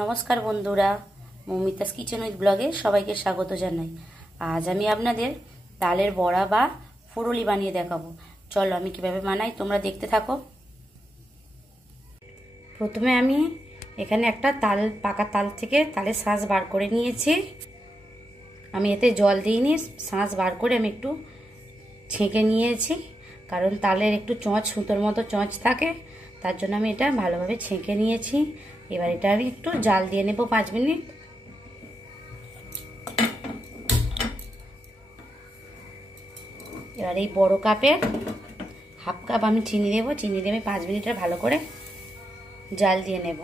নমস্কার বন্ধুরা, Moumita's kitchen with ব্লগে সবাইকে স্বাগত জানাই। আজ আমি আপনাদের তালের বড়া বা ফুরুলি বানিয়ে দেখাবো। চলো আমি কিভাবে বানাই তোমরা দেখতে থাকো। প্রথমে আমি এখানে একটা পাকা তাল থেকে তালের শাঁস বার করে নিয়েছি। আমি এতে জল দিইনি, শাঁস বার করে আমি একটু ছেঁকে নিয়েছি, কারণ তালের একটু চোঁচ সুতোর মতো চোঁচ থাকে, তার জন্য আমি এটা ভালোভাবে ছেঁকে নিয়েছি। এবার এটা আমি একটু জাল দিয়ে নেব 5 মিনিট। এবার এই বড় কাপের হাফ কাপ আমি চিনি দেবো। চিনি দিয়ে আমি 5 মিনিটের ভালো করে জাল দিয়ে নেব।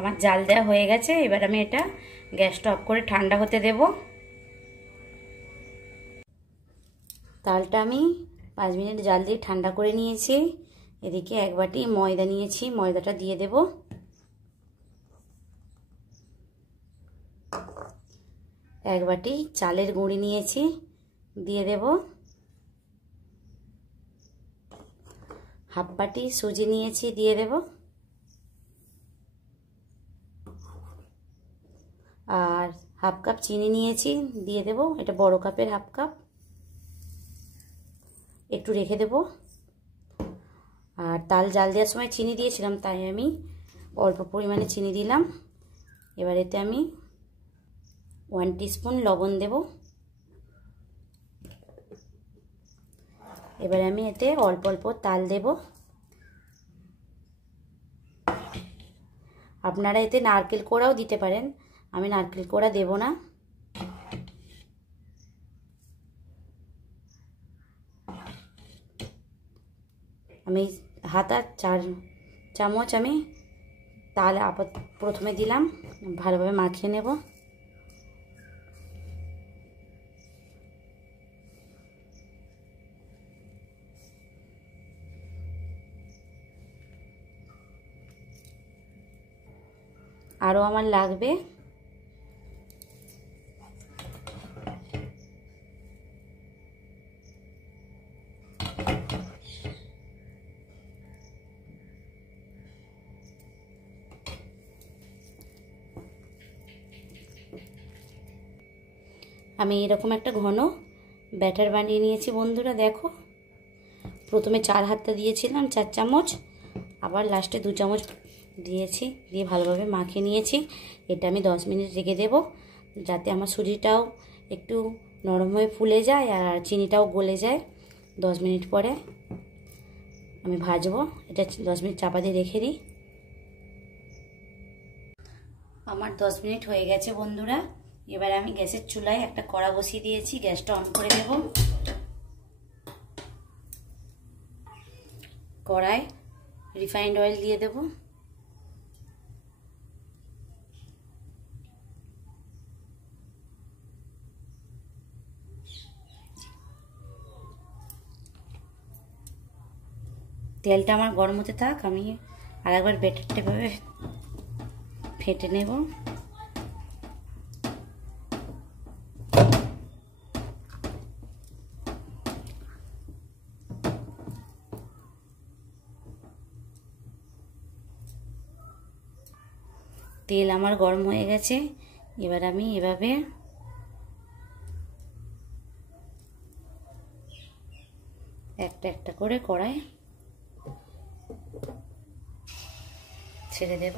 আমার জাল দেওয়া হয়ে গেছে। এবার আমি এটা গ্যাসটা অফ করে ঠান্ডা হতে দেব। তালটা আমি 5 মিনিট জাল দিয়ে ঠান্ডা করে নিয়েছি। এদিকে 1 বাটি ময়দা নিয়েছি, ময়দাটা দিয়ে দেব। এক বাটি চালের গুঁড়ি নিয়েছি, দিয়ে দেব। হাফ বাটি সুজি নিয়েছি, দিয়ে দেব। আর হাফ কাপ চিনি নিয়েছি, দিয়ে দেব। এটা বড় কাপের হাফ কাপ। একটু রেখে দেব। আর তাল জাল দেওয়ার সময় চিনি দিয়েছিলাম, তাই আমি অল্প পরিমাণে চিনি দিলাম। এবার এতে আমি 1 টিস্পুন লবণ দেব। এবার আমি এতে অল্প অল্প তাল দেব। আপনারা এতে নারকেল কোড়াও দিতে পারেন, আমি নারকেল কোড়া দেব না। আমি হাতা 4 চামচ আমি তাল প্রথমে দিলাম, ভালোভাবে মাখিয়ে নেব। আরও আমার লাগবে। আমি এরকম একটা ঘন ব্যাটার বানিয়ে নিয়েছি বন্ধুরা, দেখো। প্রথমে 4 হাতা দিয়েছিলাম 4 চামচ, আবার লাস্টে 2 চামচ দিয়েছি, দিয়ে ভালোভাবে মাখিয়ে নিয়েছি। এটা আমি 10 মিনিট রেখে দেব, যাতে আমার সুজিটাও একটু নরম হয়ে ফুলে যায় আর চিনিটাও গলে যায়। 10 মিনিট পরে আমি ভাজবো। এটা 10 মিনিট চাপা দিয়ে রেখে দিই। আমার 10 মিনিট হয়ে গেছে বন্ধুরা। এবার আমি গ্যাসের চুলায় একটা কড়া বসিয়ে দিয়েছি, গ্যাসটা অন করে দেব। কড়ায় রিফাইন্ড অয়েল দিয়ে দেব। তেলটা আমার গরম হতে থাক, আমি আরেকবার ব্যাটারটা ভাবে ফেটে নেব। তেল আমার গরম হয়ে গেছে। এবার আমি এভাবে একটা একটা করে কড়াই ছেড়ে দেব।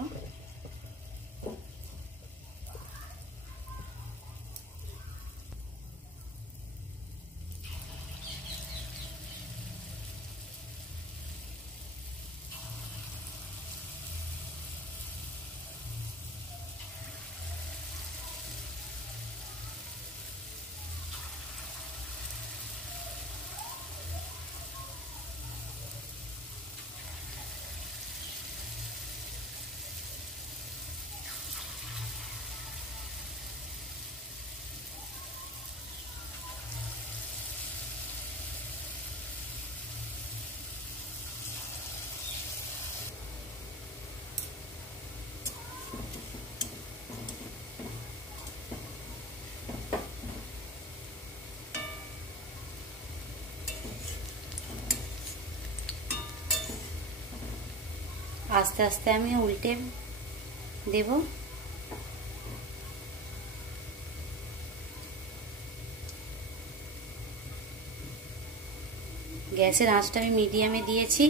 আস্তে আস্তে আমি উল্টে দেব। গ্যাসের আঁচটা আমি মিডিয়ামে দিয়েছি।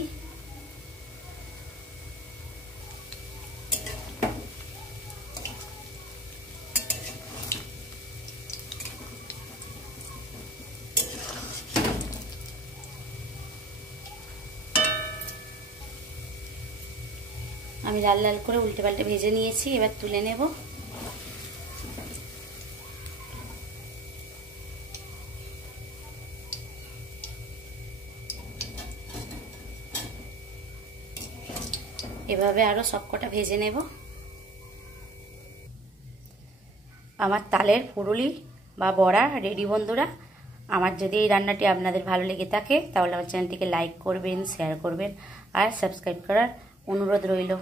আমি লাল লাল করে উল্টে পাল্টে ভেজে নিয়েছি, এবার তুলে নেব। এভাবে আরো সবকটা ভেজে নেব। আমার তালের পুরুলি বা বড়া রেডি বন্ধুরা। আমার যদি এই রান্নাটি আপনাদের ভালো লেগে থাকে তাহলে আমার চ্যানেলটিকে লাইক করবেন, শেয়ার করবেন আর সাবস্ক্রাইব করার অনুরোধ রইল।